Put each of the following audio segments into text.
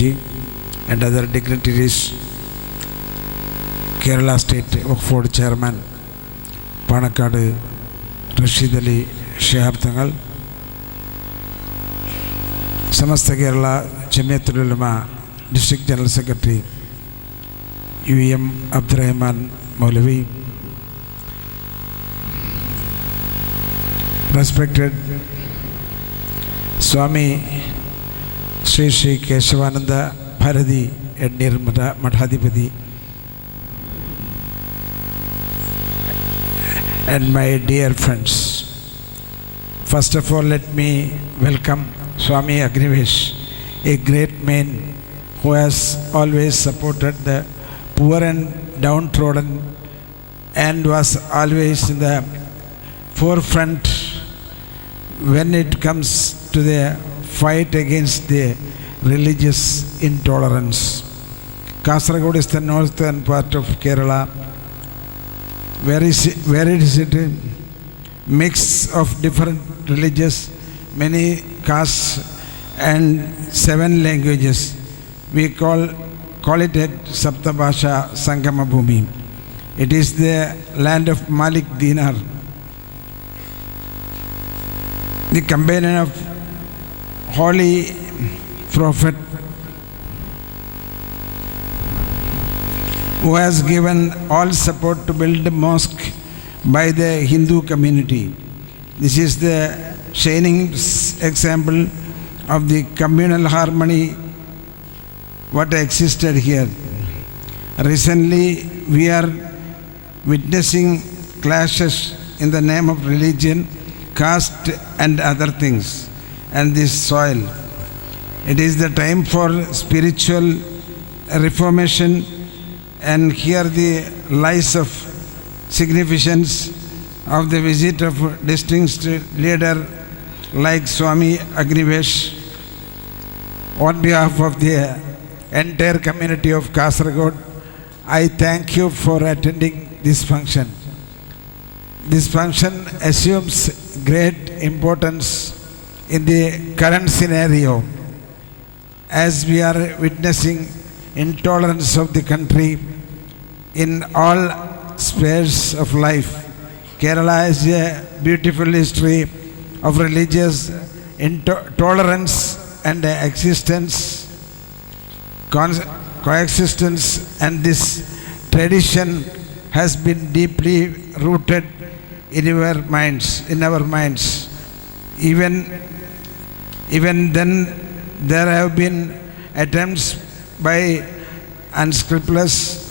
and other dignitaries, Kerala State Oxford Chairman Panakkad Rashid Ali Shihab Thangal, Samasta Kerala Jamiatul Ulama District General Secretary UEM Abdurrahman Maulavi, respected Swami Sri Sri Keshavananda Bharati Ednir Madhadipati, and my dear friends, first of all let me welcome Swami Agnivesh, a great man who has always supported the poor and downtrodden and was always in the forefront when it comes to the fight against the religious intolerance. Kasaragod is the northern part of Kerala. Where is it? Mix of different religions, many castes and 7 languages. We call it a Saptabhasha Sangama Bhumi. It is the land of Malik Dinar, the companion of Holy Prophet, who has given all support to build a mosque by the Hindu community. This is the shining example of the communal harmony what existed here. Recently, we are witnessing clashes in the name of religion, caste and other things, and this soil. It is the time for spiritual reformation, and here the lies of significance of the visit of distinguished leader like Swami Agnivesh. On behalf of the entire community of Kasaragod, I thank you for attending this function. This function assumes great importance in the current scenario as we are witnessing intolerance of the country in all spheres of life. Kerala has a beautiful history of religious tolerance and coexistence, and this tradition has been deeply rooted in our minds. Even then, there have been attempts by unscrupulous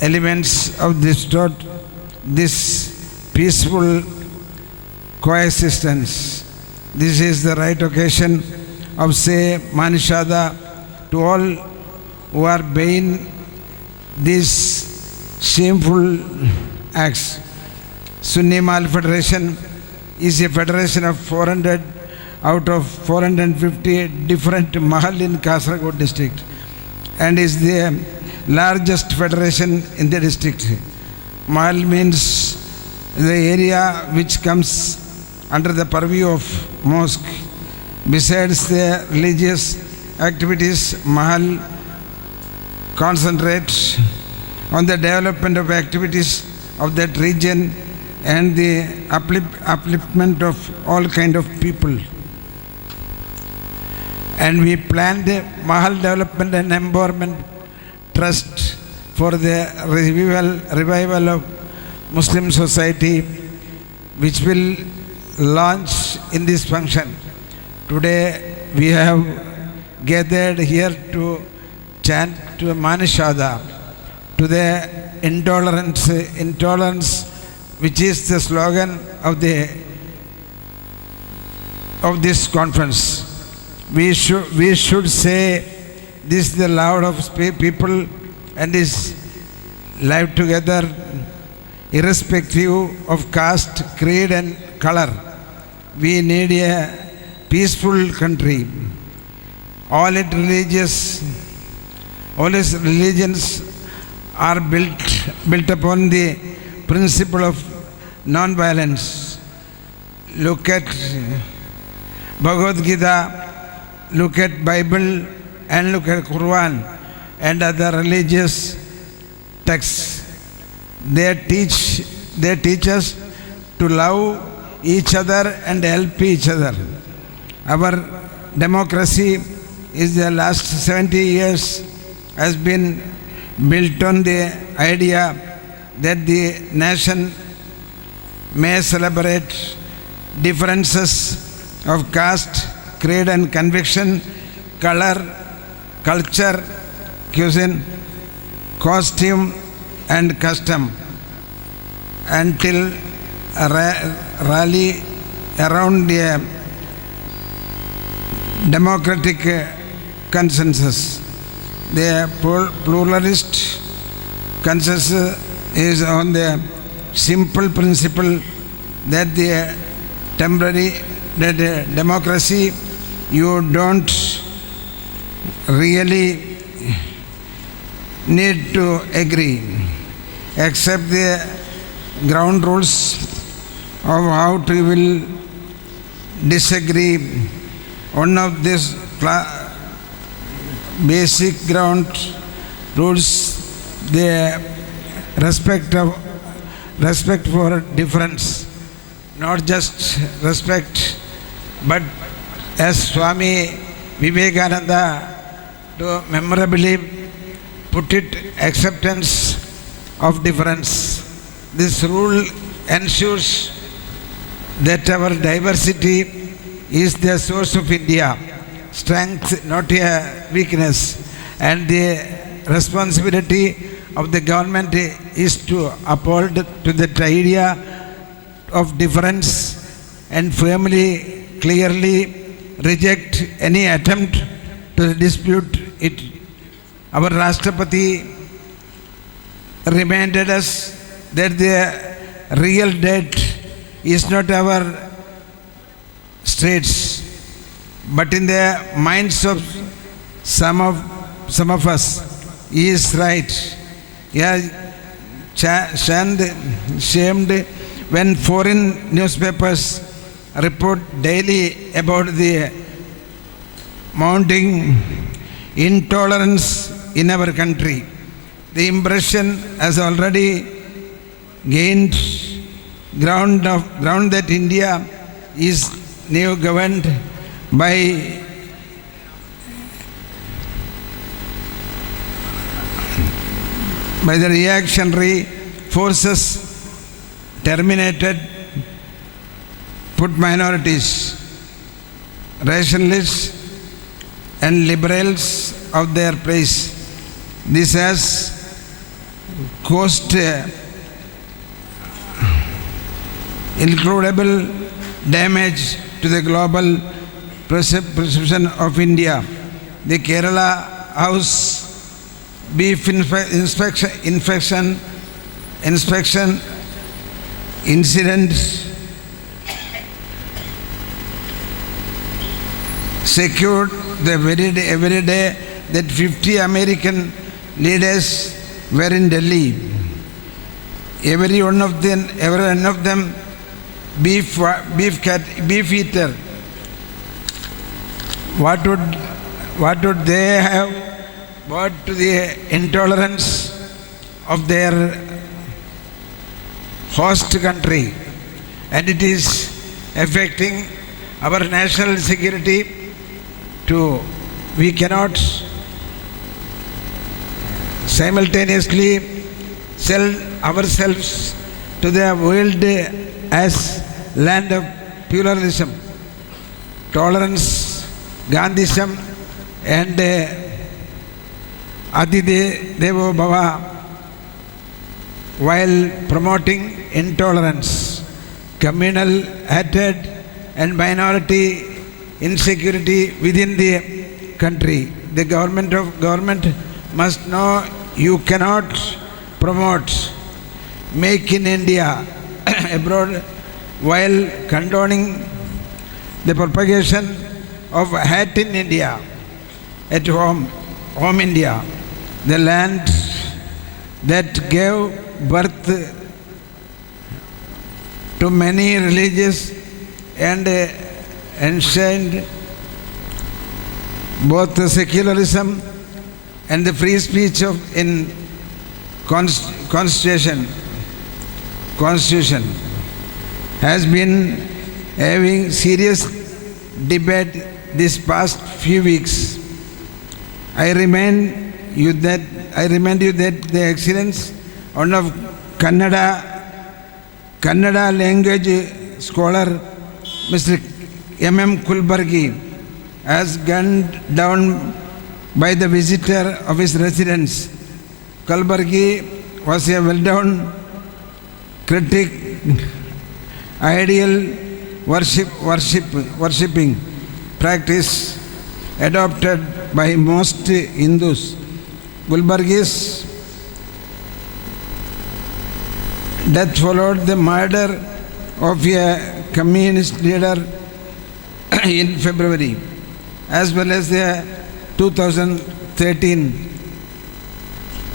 elements of this peaceful coexistence. This is the right occasion of say Manishada to all who are being these shameful acts. Sunni Mal Federation is a federation of 400 out of 450 different mahal in Kasaragod district, and is the largest federation in the district. Mahal means the area which comes under the purview of mosque. Besides the religious activities, Mahal concentrates on the development of activities of that region and the upliftment of all kind of people. And we planned the Mahal Development and Empowerment Trust for the revival of Muslim society, which will launch in this function. Today we have gathered here to chant to Manishada, to the intolerance, which is the slogan of this conference. We should say this is the love of people and is live together irrespective of caste, creed and color. We need a peaceful country. All its religions are built upon the principle of non-violence. Look at Bhagavad Gita, look at Bible and look at Quran and other religious texts. They teach us to love each other and help each other. Our democracy is the last 70 years has been built on the idea that the nation may celebrate differences of caste, creed and conviction, color, culture, cuisine, costume and custom until rally around a democratic consensus. The pluralist consensus is on the simple principle that the democracy you don't really need to agree, except the ground rules of how to will disagree. One of these basic ground rules, the respect for difference, not just respect, but as Swami Vivekananda to memorably put it, acceptance of difference. This rule ensures that our diversity is the source of India, strength, not a weakness, and the responsibility of the government is to uphold to that idea of difference and firmly, clearly reject any attempt to dispute it. Our Rashtrapati reminded us that the real debt is not our states, but in the minds of some of us. He is right. Yeah, shamed when foreign newspapers report daily about the mounting intolerance in our country. The impression has already gained ground that India is now governed by the reactionary forces, terminated, put minorities, rationalists and liberals of their place. This has caused incredible damage to the global perception of India. The Kerala House beef inspection incident secured the every day that 50 American leaders were in Delhi. Every one of them beef eater. What would they have brought to the intolerance of their host country? And it is affecting our national security too. We cannot simultaneously sell ourselves to the world as land of pluralism, tolerance, Gandhism and Adide Devo Bhava, while promoting intolerance, communal hatred and minority insecurity within the country. The government must know you cannot promote Make in India abroad while condoning the propagation of hate in India at home India, the land that gave birth to many religious and ancient both the secularism and the free speech in Constitution has been having serious debate this past few weeks. I remind you that the excellence of Kannada language scholar Mr. M.M. Kulbargi as gunned down by the visitor of his residence. Kulbargi was a well-known critic, ideal worshipping practice adopted by most Hindus. Kulbargi's death followed the murder of a communist leader in February, as well as the 2013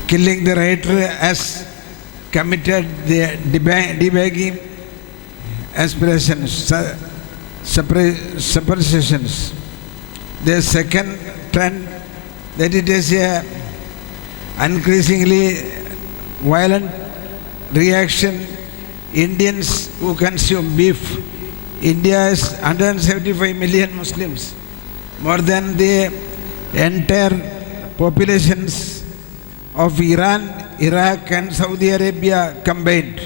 killing the writer as committed the debagging aspirations, suppressions. The second trend that it is a increasingly violent reaction. Indians who consume beef. India has 175 million Muslims, more than the entire populations of Iran, Iraq and Saudi Arabia combined.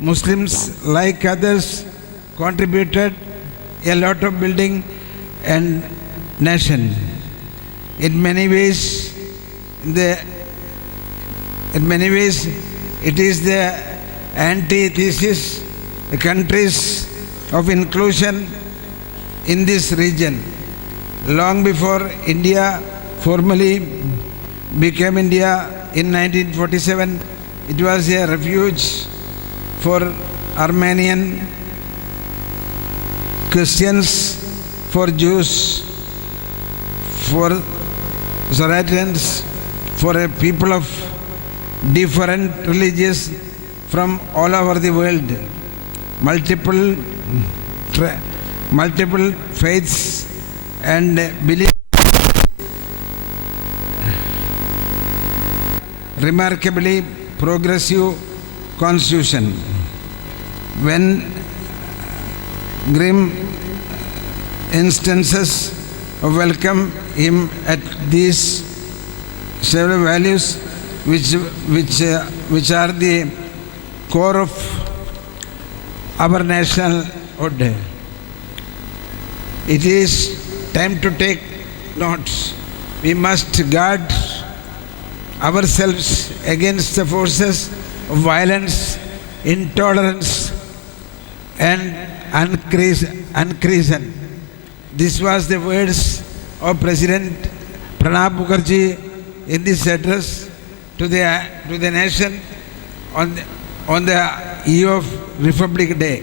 Muslims, like others, contributed a lot of building and nation. In many ways, it is the antithesis, the countries of inclusion in this region. Long before India formally became India in 1947, it was a refuge for Armenian Christians, for Jews, for Zoroastrians, for a people of different religions from all over the world, multiple faiths and beliefs. Remarkably progressive constitution. When grim instances of welcome him at these several values which are the core of our nationhood. It is time to take notes. We must guard ourselves against the forces of violence, intolerance and uncreation. This was the words of President Pranab Mukherjee in this address to the nation on the eve of Republic Day.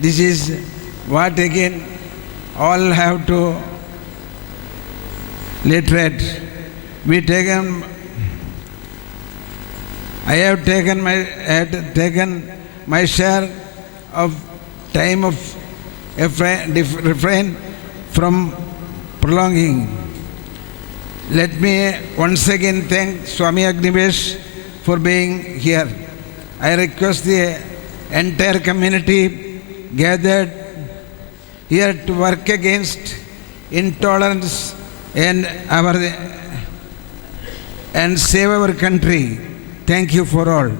This is what again all have to literate. I have taken my share of time of refrain from prolonging. Let me once again thank Swami Agnivesh for being here. I request the entire community gathered here to work against intolerance and save our country. Thank you for all.